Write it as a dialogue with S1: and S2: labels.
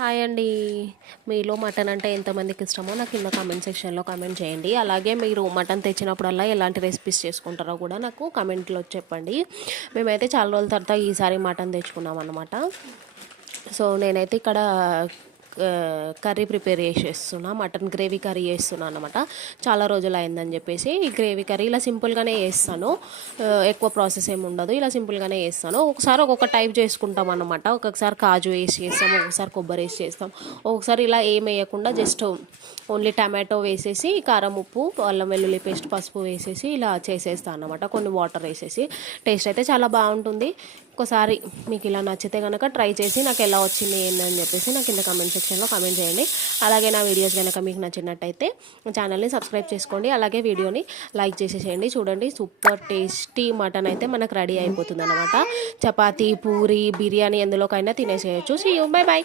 S1: Hi అండి. మీలో mutton అంటే ఎంతమందికి ఇష్టమో నాకు కింద కామెంట్ సెక్షన్లో కామెంట్ చేయండి. అలాగే మీరు మటన్ తెచ్చినప్పుడల్లా ఎలాంటి రెసిపీస్ చేసుకుంటారో కూడా నాకు కామెంట్లో చెప్పండి. మేమైతే చాలా రోజుల తర్వాత ఈసారి మటన్ తెచ్చుకున్నాం అనమాట సో నేనైతే ఇక్కడ కర్రీ ప్రిపేర్ చేసేస్తున్నా మటన్ గ్రేవీ కర్రీ చేస్తున్నా అనమాట చాలా రోజులు అయిందని చెప్పేసి ఈ గ్రేవీ కర్రీ ఇలా సింపుల్గానే చేస్తాను. ఎక్కువ ప్రాసెస్ ఏమి ఉండదు ఇలా సింపుల్గానే చేస్తాను. ఒకసారి ఒక్కొక్క టైప్ చేసుకుంటాం అనమాట ఒక్కొక్కసారి కాజు వేసి చేస్తాం ఒక్కొక్కసారి కొబ్బరి వేసి చేస్తాం. ఒక్కొక్కసారి ఇలా ఏం వేయకుండా జస్ట్ ఓన్లీ టమాటో వేసేసి కారం ఉప్పు అల్లం వెల్లుల్లి పేస్ట్ పసుపు వేసేసి ఇలా చేసేస్తాను అనమాట కొన్ని వాటర్ వేసేసి. టేస్ట్ అయితే చాలా బాగుంటుంది. ఒకసారి మీకు ఇలా నచ్చితే కనుక ట్రై చేసి నాకు ఎలా వచ్చింది ఏందని చెప్పేసి నాకు కింద కమెంట్ సెక్షన్లో కమెంట్ చేయండి. అలాగే నా వీడియోస్ కనుక మీకు నచ్చినట్టయితే ఛానల్ని సబ్స్క్రైబ్ చేసుకోండి. అలాగే వీడియోని లైక్ చేసేసేయండి. చూడండి సూపర్ టేస్టీ మటన్ అయితే మనకు రెడీ అయిపోతుంది అనమాట చపాతీ పూరి బిర్యానీ ఎందులోకైనా తినేసేయచ్చు. See you bye bye